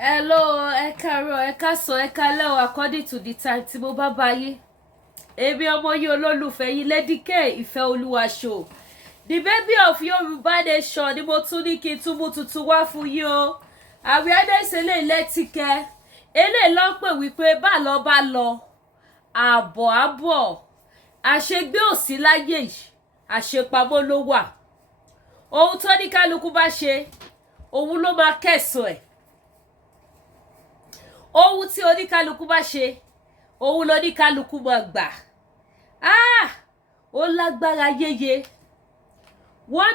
Hello, ẹ káàárọ̀, ẹ káàsán, ẹ káalẹ́ o, according to the time tí mo bá bá yín. Èmi ọmọ yín olólùfẹ́ yín Lady K Ìfẹ́ Olúwa show. The baby of Yorùbá nation ni mo tún ní kí n tún mú tuntun wá fún yín o. Awareness eléyìí lẹ́tìkẹ́. Eléyìí ló ń pè wípé bá lọ. Àbọ̀ àbọ̀. Àṣegbé òsì láyé yìí. Àṣepamọ́ ló wà. Ohun tó ní kálukú bá ṣe, òun ló máa kẹ̀sùn ẹ̀. Ohun tí oníkálukú bá ṣe, òun lóníkálukú máa gbà. Ó lágbára yéye. Wọ́n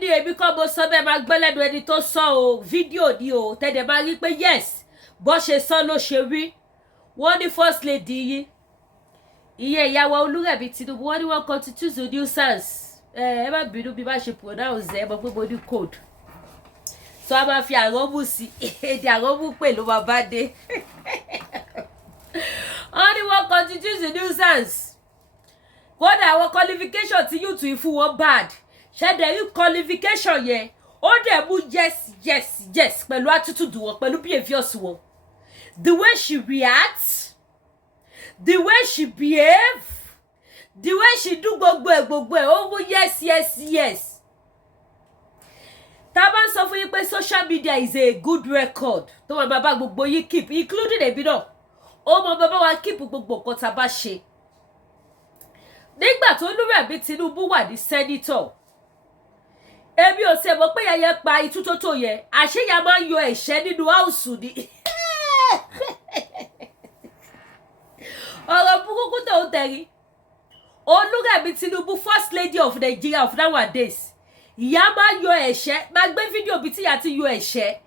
ní èmi kọ́ mo sọ bẹ́ẹ̀ máa gbọ́ lẹ́nu ẹni tó sọ o, fídíò ni o, tẹ́lẹ̀ máa rí pé yes, bó ṣe sọ ló ṣe rí. Wọ́n ní first lady yìí, ìyẹn ìyàwó Olúrẹ̀mí Tinubu, wọ́n ní wọ́n constitute the nuisance. Ẹ má bínú bí bá ṣe pronounce ẹ mọ̀ pé mo ní code. So a máa fi àrọ́mù sí èdè àrọ́mù pè ló máa bá dé. Wọ́n ní wọ́n constitute the nuisance. Kódà àwọn qualification tí yóò tún fún wọn bad. Ṣẹ́dẹ̀ rí qualification yẹn, ó dẹ̀ mú yes pẹ̀lú attitude wọn, pẹ̀lú behaviours wọn. The way she reacts, the way she behave, the way she do gbogbo ẹ̀, ó mú yes. Tá bá ń sọ fún yín pé social media is a good record tó máa bá gbogbo yín keep, including èmi náà. Ó máa bá wa keep gbogbo nǹkan tá bá ṣe. Nígbà tó Remi Tinubu wà ní senator, èmi ò ṣe mọ̀ pé yẹn pa itú tó yẹn, àṣeyà máa ń yọ ẹ̀ṣẹ́ nínú house ni. Ọ̀rọ̀ burúkú tó ń tẹ̀rí. Remi Tinubu, first lady of Nigeria of nowadays. Ìyá máa yọ ẹ̀ṣẹ́, máa gbé fídíò bí tí ìyá ti yọ ẹ̀ṣẹ́.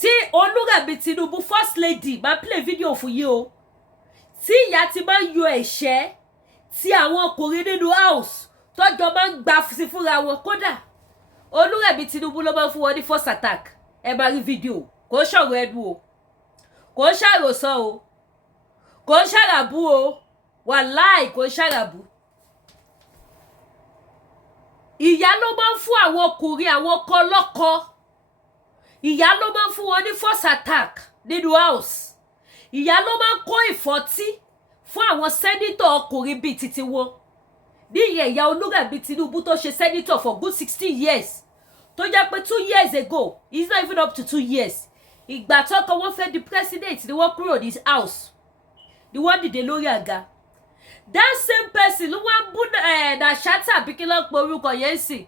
Tí Remi Tinubu, first lady, máa play fídíò fún yín o. Tí ìyá ti máa yọ ẹ̀ṣẹ́, tí àwọn ọkùnrin nínú house tọ́jọ́ máa ń gba sí fúnra wọn kódà. Remi Tinubu ló máa ń fún wọn ní first attack. Ẹ máa rí fídíò. Kò ṣọ̀rọ̀ ẹnu o. Kò ṣàròsọ o. Kò ṣàràbù o. Wàláì kò ṣàràbù. Ìyá ló máa ń fún àwọn ọkùnrin àwọn ọkọ lọ́kọ. Ìyá ló máa ń fún wọn ní first attack nínú house. Ìyá ló máa ń kó ìfọ́tí fún àwọn sẹ́nítọ̀ ọkùnrin bíi titi wọn. Ní ìyẹn ìyá Remi Tinubu tó ṣe sẹ́nítọ̀ for good 16 years. Tó jẹ́ pé 2 years ago, it's not even up to 2 years. Ìgbà tọ́kọ wọn fẹ́ di president ni wọ́n kúrò ní house. Ni wọ́n dìde lórí àga. That same person ló wá bú Nàṣátà bí kí ló pe orúkọ yẹn sì.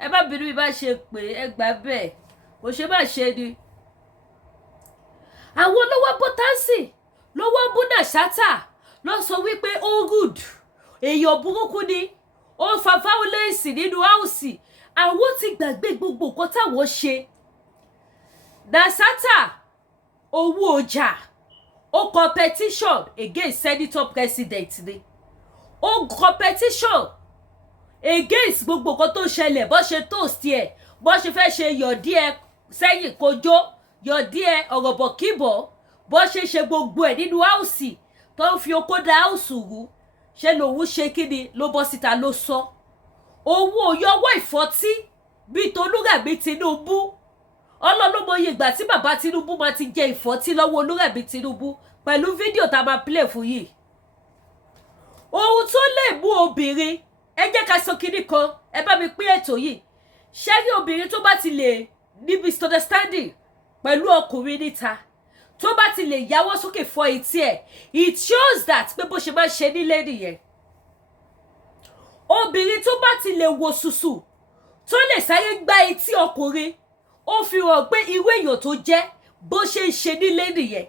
Ẹ bá bínú bí bá ṣe pé ẹ gbà bẹ́ẹ̀. Kò ṣe má ṣe ni. Àwọn olówó bọ́tánsì ló wá bú Nàṣátà ló sọ wípé ó good. Èèyàn burúkú ni. Ó fa violence nínú house. Àwọn ti gbàgbé gbogbo nǹkan táwọn ṣe. Nàṣátà Owo Ija. O competition against senator president ni. O competition against gbogbo nǹkan tó ṣẹlẹ̀, bó ṣe toast ẹ̀, bó ṣe fẹ́ ṣe yọ̀dí ẹ̀ sẹ́yìn kojó, yọ̀dí ẹ̀ ọ̀rọ̀bọ̀ kíbọ̀, bó ṣe gbogbo ẹ̀ nínú house tó ń fi okó da house rú. Ṣé lòun ṣe kíni ló bọ́ síta ló sọ. Owó yọwọ́ ìfọ́tí bíi Remi Tinubu. Ọlọ́lọ́mọye ìgbà tí bàbá Tinubu máa ti jẹ ìfọ́tí lọ́wọ́ Remi Tinubu pẹ̀lú fídíò tá a máa play fún yìí. Ohun tó lè mú obìnrin, ẹ jẹ́ ká sọ kíní kan, ẹ bá mi pín ètò yìí. Ṣé rí obìnrin tó bá ti lè ní misunderstanding pẹ̀lú ọkùnrin níta, tó bá ti lè yáwọ́ sókè fọ etí ẹ̀, it shows that pé bó ṣe máa ṣe nílé nìyẹn. Obìnrin tó bá ti lè wò sùsù, tó lè sáré gbá etí ọkùnrin, ó fi hàn pé irú èèyàn tó jẹ́ bó ṣe ń ṣe nílé nìyẹn.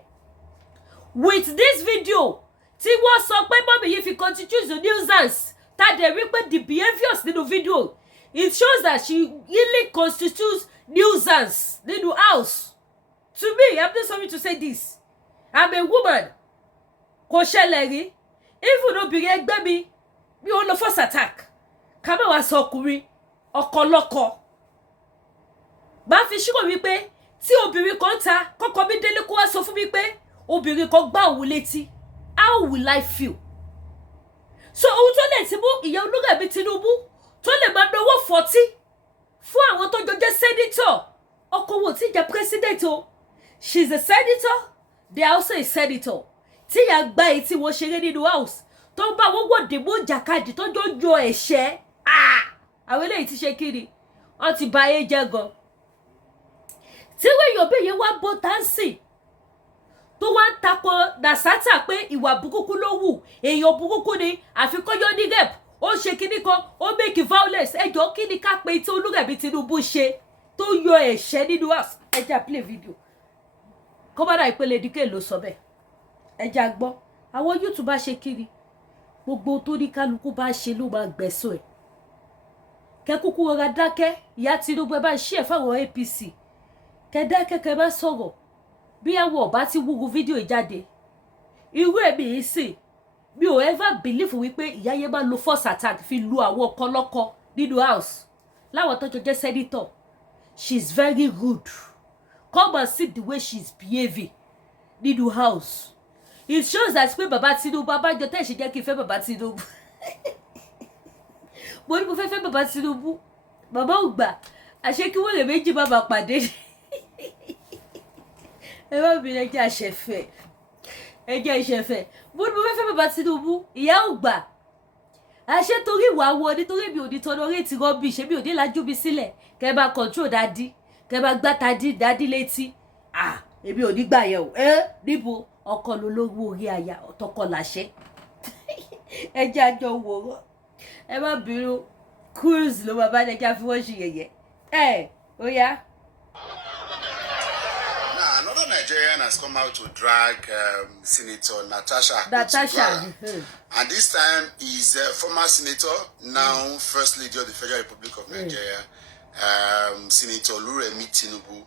With this video tí wọ́n sọ pé mọ́mí yìí fi constitute the nuisance, tá dẹ̀ rí pé the behaviours nínú video, it shows that she really constitutes nuisance nínú house. To me, I'm not sorry to say this. I'm a woman. Kò ṣẹlẹ̀ rí. Even obìnrin ẹgbẹ́ mi ò lọ first attack. Ká má wá sọ ọkùnrin ọkọ lọ́kọ. Bá fi ṣíkò wípé tí obìnrin kan ta kọ́kọ́ mi délé kó wá sọ fún mi pé obìnrin kan gbá òun létí. How will I feel? So ohun tó lè ti mú ìyá Remi Tinubu tó lè máa náwó 40 fún àwọn tó jọ jẹ́ sẹ́nítọ̀ ọkọ wo tí jẹ́ president o. She's a senator. They are also a senator. Tí ya gba etí wọn ṣeré nínú house. Tó bá wọn wò dìbò jàkadì tó jọjọ ẹ̀ṣẹ́. Àwọn eléyìí ti ṣe kiri. Wọ́n ti bà ayé jẹ́ gan. Tí wọ́n yọ̀ bẹ́ẹ̀ yẹn wá bó tánsì. Tó wá ń tako Nasata pé ìwà burúkú ló wù. Èèyàn burúkú ni àfikún yọ ní rep. Ó ṣe kíní kan, ó make violence. Ẹjọ́ kí ni ká pé tí Olúrẹ̀mí Tinubu ṣe tó yọ ẹ̀ṣẹ́ nínú house. Ẹ jẹ́ play video. Kọ́mọ́dà ìpele dike ló sọ bẹ́ẹ̀. Ẹ jẹ́ gbọ́. Àwọn YouTuber ṣe kiri. Gbogbo tó ní kálukú bá ṣe ló máa gbẹ̀sọ́ ẹ̀. Kẹ́kúkú rọra dákẹ́. Ìyá Tinubu ẹ bá ṣí ẹ̀ fáwọn APC. Kẹ́ dákẹ́ kẹ́ bá sọ̀rọ̀. Bí àwọn ọba ti wúru fídíò jáde. Irú èmi yìí sì. Mi ò ever believe wípé ìyá yẹn máa lo force attack fi lu àwọn ọkọ lọ́kọ nínú house. Láwọn tó jẹ́ senator. She's very rude. Come and see the way she's behaving nínú house. It shows that pé bàbá Tinubu abájọ tẹ́ ṣe jẹ́ kí n fẹ́ bàbá Tinubu. Mo ní mo fẹ́ bàbá Tinubu. Bàbá ò gbà. Àṣé kí wọ́n lè méjì bàbá pàdé. Ẹ má bi ẹ jẹ́ àṣẹfẹ́. Ẹ jẹ́ ìṣẹ̀fẹ̀. Mo ní mo fẹ́ bàbá Tinubu. Ìyá ò gbà. Àṣé torí ìwà wọn nítorí mi ò ní tolerate rọ́bì ṣé mi ò ní lajú mi sílẹ̀. Kẹ́ bá control daddy. Kẹ́ bá gbá daddy létí. Èmi ò ní gbà yẹn o. Níbo ọkọ ló lówó orí aya ọ̀tọ̀kọ làṣẹ. Ẹ jẹ́ àjọ wòrán. Ẹ má bínú. Cruise ló máa bá ẹ jẹ́ fi wọ́n ṣe yẹ̀yẹ́. Ó yá. Another Nigerian has come out to drag Senator Natasha. And this time is former senator, now First Lady of the Federal Republic of Nigeria, Senator Remi Tinubu.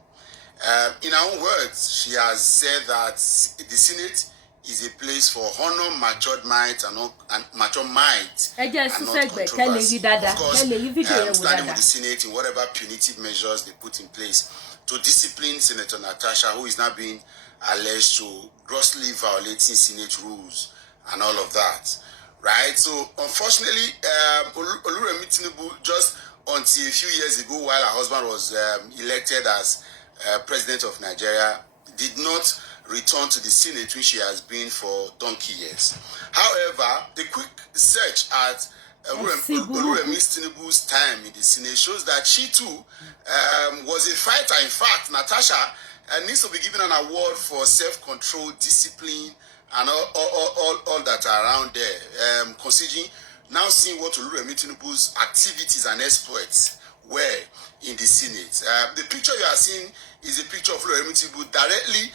In her own words, she has said that the Senate is a place for honor, matured might, and mature might, and not controversy. Of course, standing with the Senate in whatever punitive measures they put in place to discipline Senator Natasha, who is now being alleged to grossly violating Senate rules and all of that, right? So, unfortunately, Oluremi Tinubu, just until a few years ago, while her husband was elected as president of Nigeria, did not return to the Senate, which she has been for donkey years. However, the quick search at Oluremi Tinubu's time in the Senate shows that she too was a fighter. In fact, Natasha needs to be given an award for self-control, discipline, and all that are around there. Considering now seeing what Oluremi Tinubu's activities and exploits were in the Senate. The picture you are seeing is a picture of Oluremi Tinubu directly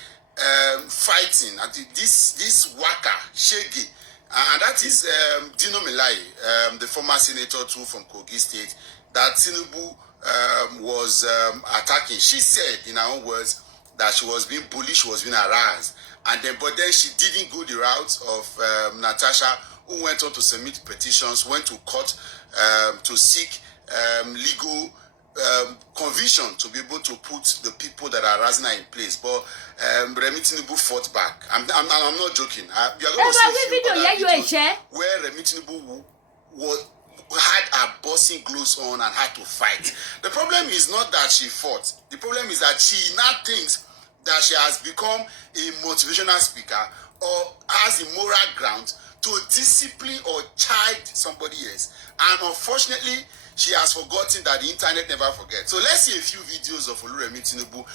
fighting at this waka Shege. And that is Dino Melaye, the former senator too from Kogi State, that Tinubu was attacking. She said, in her own words, that she was being bullied, she was being harassed. But then she didn't go the route of Natasha, who went on to submit petitions, went to court to seek legal conviction to be able to put the people that are harassing her in place. But Remi Tinubu fought back. I'm not joking. You are going to see videos where Remi Tinubu had her bossing gloves on and had to fight. The problem is not that she fought. The problem is that she now thinks that she has become a motivational speaker or has the moral ground to discipline or chide somebody else. And unfortunately, she has forgotten that the internet never forgets. So let's see a few videos of Oluremi Tinubu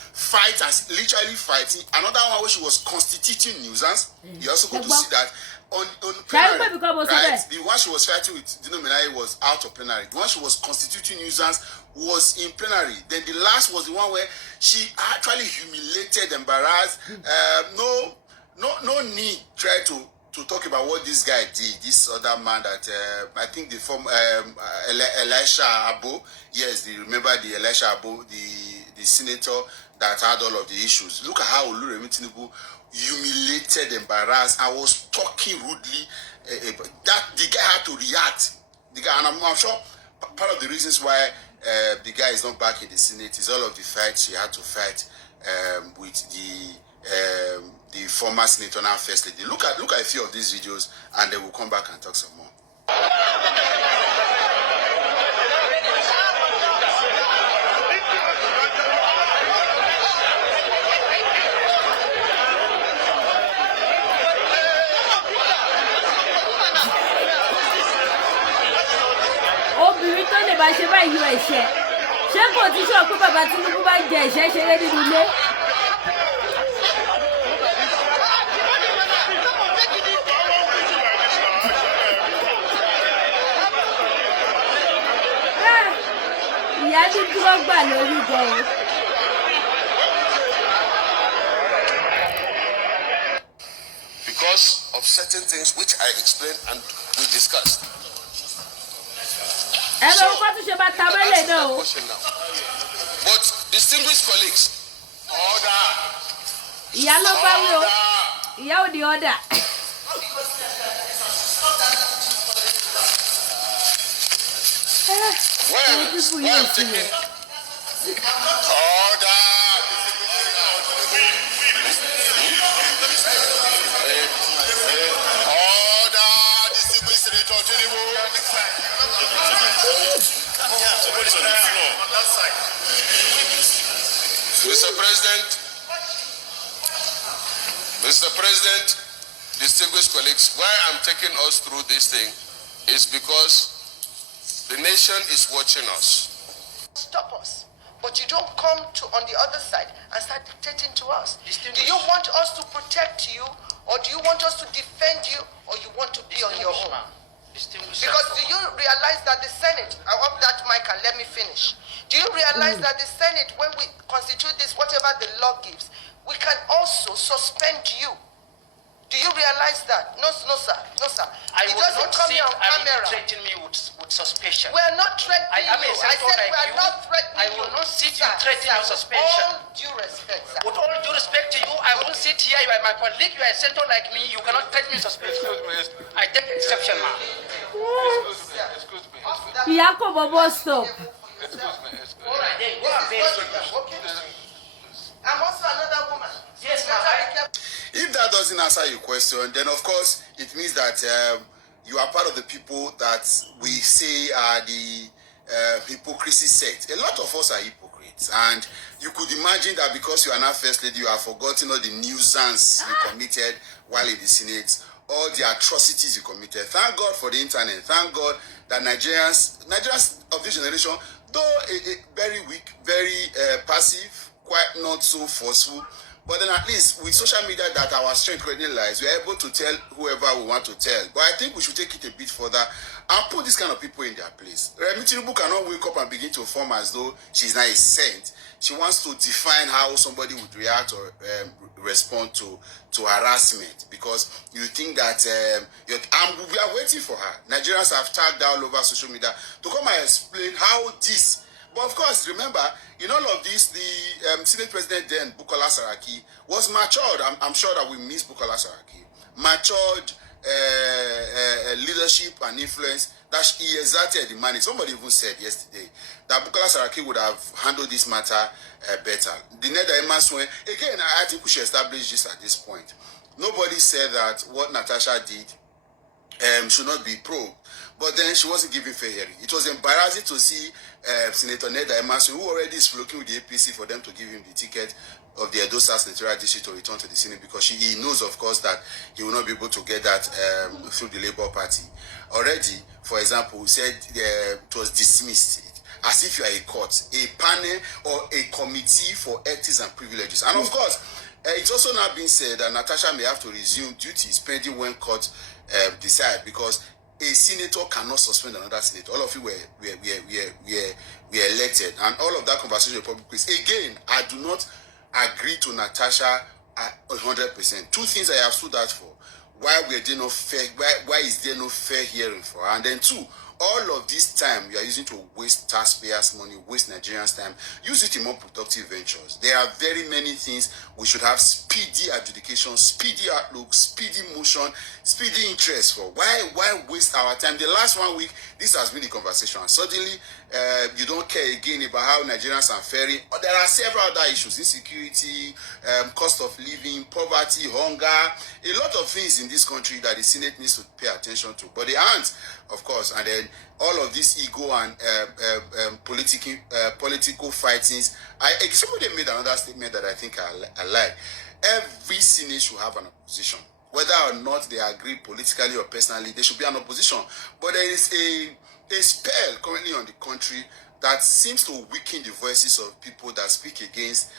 literally fighting. Another one where she was constituting nuisance. You also got to see that on Plenary, right? The one she was fighting with Dino Melaye was out of Plenary. The one she was constituting nuisance was in Plenary. Then the last was the one where she actually humiliated, embarrassed. No need try to talk about what this guy did, this other man that I think the former Elisha Abo, yes, remember the Elisha Abo, the senator that had all of the issues. Look at how Oluremi Tinubu humiliated, embarrassed, and was talking rudely. That the guy had to react. The guy, and I'm sure part of the reasons why the guy is not back in the Senate is all of the fights she had to fight with the former senator, now First Lady. Look at a few of these videos, and then we'll come back and talk some more. yọ ẹ̀ṣẹ̀ ṣé kò tí sọ pé bàbá Tinubu bá jẹ ẹ̀ṣẹ̀ ṣeré nínú ilé. ìyá ní dúró gbà lórí gan-an. Because of certain things which I explained and we discussed. So, but distinguished colleagues, order. Order. Where I'm taking order. Distinguished Senator Tinubu. Somebody's on the floor. On that side. Mr. President, distinguished colleagues, why I'm taking us through this thing is because the nation is watching us. Stop us. But you don't come to on the other side and start dictating to us. Do you want us to protect you, or do you want us to defend you, or you want to be on your own? Because do you realize that the Senate, I want that mic and let me finish. Do you realize that the Senate, when we constitute this, whatever the law gives, we can also suspend you? Do you realize that? No, sir. It doesn't come here on camera. Threatening me with suspension. We are not threatening you. I said like we are not threatening you. I will not sit you threatening you suspension. With all due respect, sir. With all due respect to you, I won't sit here. You are my colleague. You are a senator like me. You cannot threaten me suspension. I take exception, ma'am. Excuse me. Stop. All right, then go and pay. Okay. I'm also another woman. Yes, ma'am. If that doesn't answer your question, then of course it means that you are part of the people that we say are the hypocrisy sect. A lot of us are hypocrites, and you could imagine that because you are not first lady, you have forgotten all the nuisance you committed while in the Senate, all the atrocities you committed. Thank God for the internet. Thank God that Nigerians of this generation, though very weak, very passive, quite not so forceful, but then at least with social media that our strength currently lies, we are able to tell whoever we want to tell. But I think we should take it a bit further and put this kind of people in their place. Remi Tinubu cannot wake up and begin to form as though she's not a saint. She wants to define how somebody would react or respond to harassment, because you think that we are waiting for her. Nigerians have tagged all over social media to come and explain how this. But of course, remember, in all of this, the Senate President then, Bukola Saraki, was matured. I'm sure that we miss Bukola Saraki. Matured leadership and influence that he exerted in money. Somebody even said yesterday that Bukola Saraki would have handled this matter better. The Neda Emaswen, again, I think we should establish this at this point. Nobody said that what Natasha did should not be probed, but then she wasn't given fair hearing. It was embarrassing to see Senator Neda Emaswen, who already is flocking with the APC for them to give him the ticket of the Edo South Senatorial District to return to the Senate, because he knows, of course, that he will not be able to get that through the Labour Party. Already, for example, he said it was dismissed as if you are a court, a panel or a committee for ethics and privileges. And of course, it's also now been said that Natasha may have to resume duties pending when court decide, because a senator cannot suspend another senator. All of you were elected, and all of that conversation with public place. Again, I do not agree to Natasha 100%. Two things I have stood out for: why is there no fair hearing for her? And then two, all of this time you are using to waste taxpayers' money, waste Nigerians' time. Use it in more productive ventures. There are very many things we should have: speedy adjudication, speedy outlook, speedy motion, speedy interest for. Why waste our time? The last 1 week, this has been the conversation. And suddenly, you don't care again about how Nigerians are faring. There are several other issues: insecurity, cost of living, poverty, hunger, a lot of things in this country that the Senate needs to pay attention to. But they aren't, of course. And then all of this ego and political fightings. Somebody made another statement that I think I like. Every Senate should have an opposition. Whether or not they agree politically or personally, there should be an opposition. But there is a spell currently on the country that seems to weaken the voices of people that speak against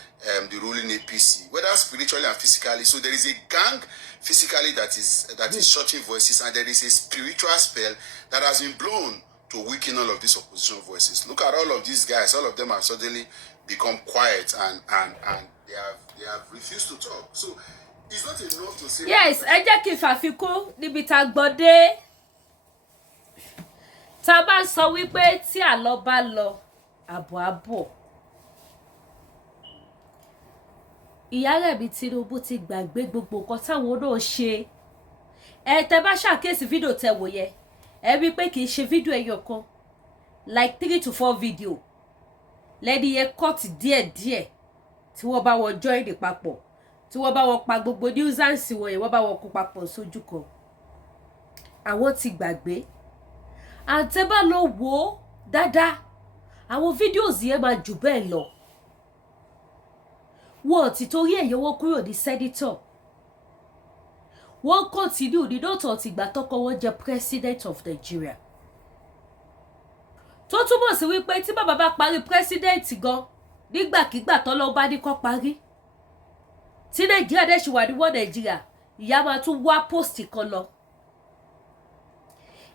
the ruling APC, whether spiritually and physically. So there is a gang physically that is shutting voices, and there is a spiritual spell that has been blown to weaken all of these opposition voices. Look at all of these guys; all of them have suddenly become quiet, and they have refused to talk. So it's not enough to say. Yes, ẹ jẹ́ kí n fàfikún níbi tá gbọ́dé. Tá bá sọ wípé tí àlọ́ bá lọ, àbọ̀ àbọ̀. Ìyá Remi Tinubu ti gbàgbé gbogbo nǹkan táwọn náà ṣe. Tẹ́ bá ṣàkíyèsí fídíò tẹ́ wò yẹn, ẹ rí pé kì í ṣe fídíò ẹyọ kan, like 3 to 4 video. Lẹ́ni yẹn cut díẹ̀díẹ̀ tí wọ́n bá wọn join papọ̀, tí wọ́n bá wọn pa gbogbo nuisance wọn yẹn, wọ́n bá wọn kó papọ̀ sójú kan. Àwọn ti gbàgbé. Àǹtẹ́ bá lọ wò ó dáadáa, àwọn videos yẹn máa jù bẹ́ẹ̀ lọ. Wọ́n ti torí ẹ̀ yọwọ́ kúrò ní senator. Wọ́n continue ní dọ́tọ̀ tìgbà tọ́kọ wọn jẹ́ president of Nigeria. Tó túmọ̀ sí wípé tí bàbá bá parí president gan nígbàkigbà tọ́lọ́ bá ní kó parí. Tí Nàìjíríà dẹ̀ ṣì wà ní wọ́n Nàìjíríà, ìyá máa tún wá post kan lọ.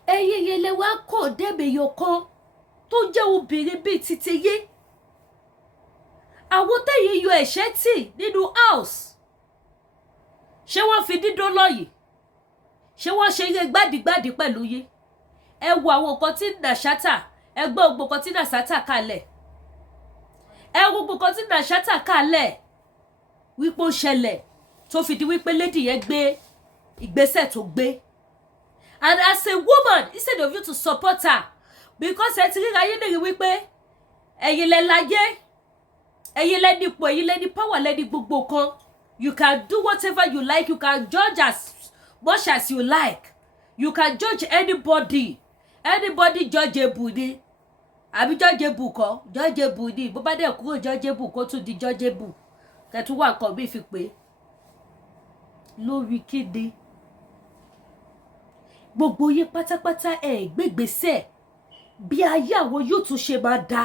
Ẹ̀yin yẹn lẹ wá kọ̀ dẹ́mẹ̀yọ kan tó jẹ́ obìnrin bíi títẹyé. Àwọn tẹ̀yìn yọ ẹ̀ṣẹ́ tì nínú house. Ṣé wọ́n fi dídó lọ́yìn? Ṣé wọ́n ṣe eré gbádìgbádì pẹ̀lú yín? Ẹ wo àwọn nǹkan tí Nàṣátà, ẹ gbọ́ gbogbo nǹkan tí Nàṣátà kalẹ̀. Ẹ wo gbogbo nǹkan tí Nàṣátà kalẹ̀. Wípé ó ṣẹlẹ̀ tó fi di wípé lady yẹn gbé ìgbésẹ̀ tó gbé. And as a woman, instead of you to support her, because ẹ ti ríra yín lè rí wípé ẹ̀yin lẹ láyé, ẹ̀yin lẹ nípò, ẹ̀yin lẹ ní power, lẹ ní gbogbo kan. You can do whatever you like. You can judge as much as you like. You can judge anybody. Anybody judgeable ni. Àbí judgeable kọ́, judgeable ni. Bó bá dẹ̀ kúrò judgeable kó tún di judgeable. Kẹ́tù wà nǹkan bí fi pé. Lórí kéde. Gbogbo yín pátápátá gbégbèsè bí ayé àwọn YouTube ṣe máa dá.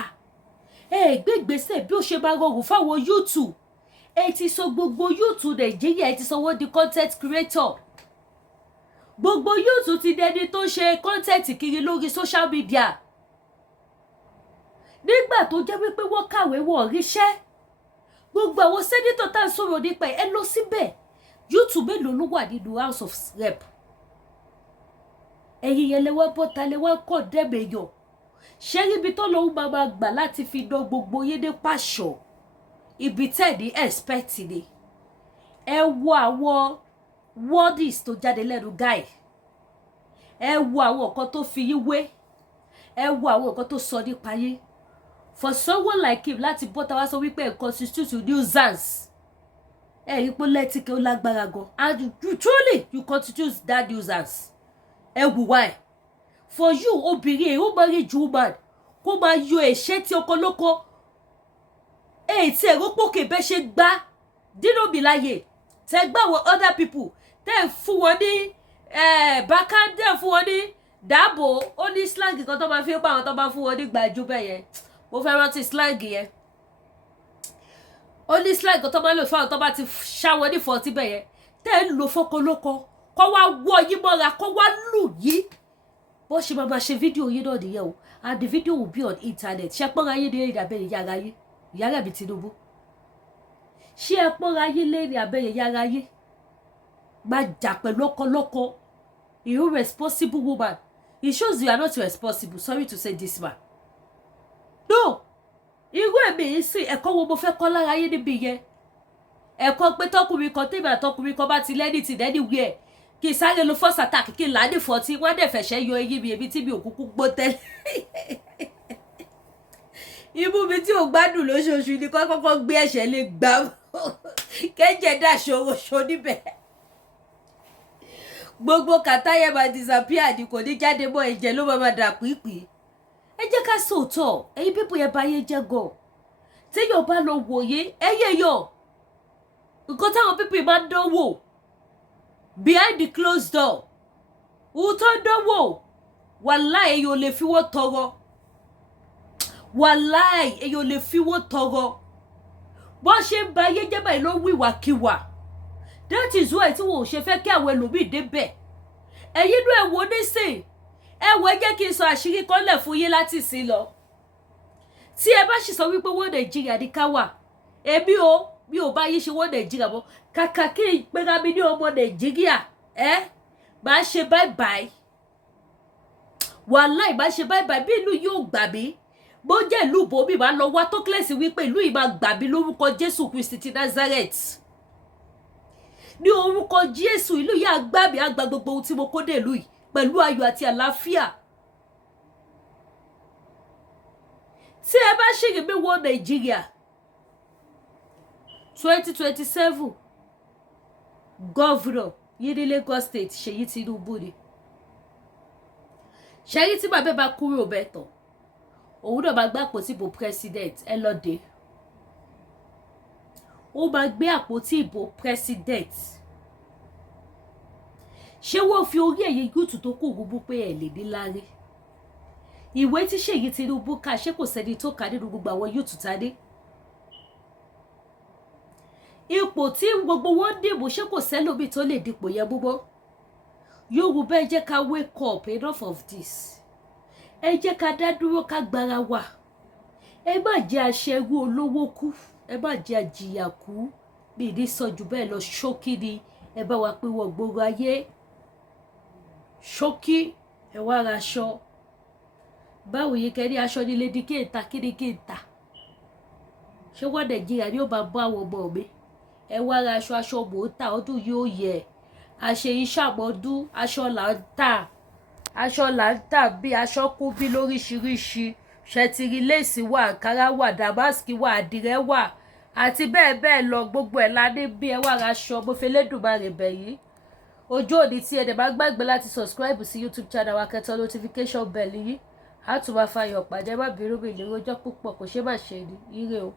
Gbégbèsè bí ó ṣe máa rọrùn fáwọn YouTube. Ti sọ gbogbo YouTube Nàìjíríà ti sọ wọ́n di content creator. Gbogbo YouTube ti dẹni tó ṣe content kiri lórí social media. Nígbà tó jẹ́ wípé wọ́n kàwé wọ́n ríṣẹ́. Gbogbo àwọn senator tá ń sọ̀rọ̀ nípa ẹ lọ síbẹ̀. YouTube mélòó ló wà nínú House of Rep? Ẹ̀yin yẹn lè wá bọ́ta lè wá kọ̀ dẹ́mẹ̀yọ̀. Ṣé ibi tó lọ́wọ́ máa gbà láti fi dán gbogbo yín ní pàṣọ? Ibi tẹ́ ní expect ni. Ẹ wo àwọn words tó jáde lẹ́nu guy. Ẹ wo àwọn nǹkan tó fi yín wé. Ẹ wo àwọn nǹkan tó sọ nípa yín. For someone like him láti bọ́ta wá sọ wípé ẹ constitute nuisance. Rí pé lẹ́tìkẹ́ ó lágbára gan. And truly you constitute that nuisance. Ẹ wù why? For you obìnrin ó marriage woman kó máa yọ ẹ̀ṣẹ́ tí ọkọ lóko. Tí ẹ̀rọ pòkè bẹ́ ṣe gbá dínú mi láyè. Tẹ́ gbá àwọn other people. Tẹ́ fún wọn ní bákà, tẹ́ fún wọn ní dáàbò. Ó ní slang kan tó máa fi pa àwọn tó máa fún wọn ní gbàjú bẹ́ẹ̀ yẹn. Mo fẹ́ rántí slang yẹn. Ó ní slang kan tó máa lò fún àwọn tó bá ti ṣá wọn ní fọ́tí bẹ́ẹ̀ yẹn. Tẹ́ ń lò fọ́kọ lóko. Kọ́ wá wọ́ yín mọ́ra, kọ́ wá lù yín. Bó ṣe máa ṣe fídíò yín náà nìyẹn o. And the video will be on internet. Ṣé pọ́nra yín ní ìdàbẹ̀rẹ̀ yàrá yín? Ìyá Remi Tinubu. Ṣé ẹ pọ́nra yín lérí abẹ́rẹ́ yàrá yín? Máa jà pẹ̀lú ọkọ. Irresponsible woman. It shows you are not responsible. Sorry to say this man. No. Irú èmi yìí sì ẹ̀kọ́ wo mo fẹ́ kọ́ lára yín níbi yẹn. Ẹ̀kọ́ pé tọkùnrin kan tèmi àtọkùnrin kan bá ti lẹ́ni ti lẹ́ni wí ẹ̀. Kì í sáré lo first attack kí n là ní fọ́tí. Wọ́n dẹ̀ fẹ̀ṣẹ̀ yọ eyín mi èmi tí mi ò kúkú gbó tẹ́lẹ̀. Ibú mi tí ò gbádùn lóṣooṣù ni kọ́kọ́ gbé ẹ̀ṣẹ̀ lè gbà. Kẹ́jẹ̀ dà ṣòroṣo níbẹ̀. Gbogbo kàtáyẹ̀ máa disappear ni kò ní jáde mọ́ ẹ̀jẹ̀ ló máa dà pípì. Ẹ jẹ́ ká sòótọ́, ẹ̀yin pípọ̀ yẹn bá yé jẹ́ gan. Téèyàn bá lọ wòye, ẹ̀yẹ yọ. Nǹkan táwọn pípọ̀ máa ń dánwò. Behind the closed door. Òótọ́ dánwò. Wàláhì èèyàn ò lè fi wọ́n tọrọ. wàláì èyàn lè fi wó tọrọ bó ṣe ń ba ayé jẹ́ báyìí ló wíwàkiwà. That is why tí wọn ò ṣe fẹ́ kí àwọn ẹlòmíì débẹ̀. Ẹ̀yin ló ẹ wo nísìn ẹ wo ẹ jẹ́ kí n sọ àṣírí kan lẹ̀ fún yín láti sí lọ. Tí ẹ bá sì sọ wípé wọ́n Nàìjíríà ní ká wà èmi ò mi ò bá yín ṣe wọ́n Nàìjíríà mọ́ kàkà kí n pera mi ní ọmọ Nàìjíríà máa ṣe bye bye. Wàláì máa ṣe bye bye bí ìlú yóò gbà mí bó jẹ́ ìlú bòmí máa lọ wá tó kílẹ̀sì wípé ìlú yìí máa gbà mí lórúkọ Jésù Kristi ti Nazareth. Ní orúkọ Jésù ìlú yìí á gbà mí á gba gbogbo ohun tí mo kó dé ìlú yìí pẹ̀lú ayọ̀ àti àlàáfíà. Tí ẹ bá ṣègbè mi wọ Nàìjíríà 2027 gọ́vùnọ̀ yìí ní Lagos State Ṣèyí Tinubu ni. Ṣèyí tí bàbá bá kúrò bẹ́tọ̀ òun náà máa gbé àpótí ìbò president ẹ lọ́dẹ. Ó máa gbé àpótí ìbò president. Ṣé wọ́n fi orí ẹ̀yẹ yúùtù tó kù gbogbo pé ẹ̀ lè ní láre? Ìwé tí Ṣèyí Tinubu kà ṣé kò sẹ́ni tó kà nínú gbogbo àwọn yúùtù ta ní? Ipò tí gbogbo wọn dìbò ṣé kò sẹ́lòmí tó lè dipò yẹn búbọ́? Yorùbá ẹ jẹ́ ká wake up, enough of this. Ẹ jẹ́ ká dá dúró ká gbára wa. Ẹ má jẹ́ aṣẹ́rú olówó kú, ẹ má jẹ́ àjìyà kú. Bí ìdí sọ jù bẹ́ẹ̀ lọ ṣókí ni ẹ bá wa pé wọ́n gbogbo ayé. Ṣókí ẹ wá ra aṣọ. Báwo yìí kẹ́ ní aṣọ nílé ní kí n ta kí ni kí n ta? Ṣé wọ́n Nàìjíríà ni ó máa bọ́ àwọn ọmọ mi? Ẹ wá ra aṣọ mò ń tà ọdún yóò yẹ. Àṣẹ ìṣàmọ́dún aṣọ là ń tà. Aṣọ là ń tà bí aṣọ kú bí lóríṣiríṣi. Ṣẹ̀tìrì léèsì wà, àǹkárá wà, dàmásìkì wà, àdìrẹ wà àti bẹ́ẹ̀ bẹ́ẹ̀ lọ gbogbo ẹ̀ la ní bí ẹ wá ra aṣọ mo fi Elédùmarè bẹ̀ yín. Ojú òní tí ẹ dẹ̀ bá gbàgbé láti subscribe sí YouTube channel wa kẹ́tọ́ notification bell yìí. Á tún máa fa ayọ̀ pàdé má bínú mi ní rojọ́ púpọ̀ kò ṣe má ṣe ní ire o.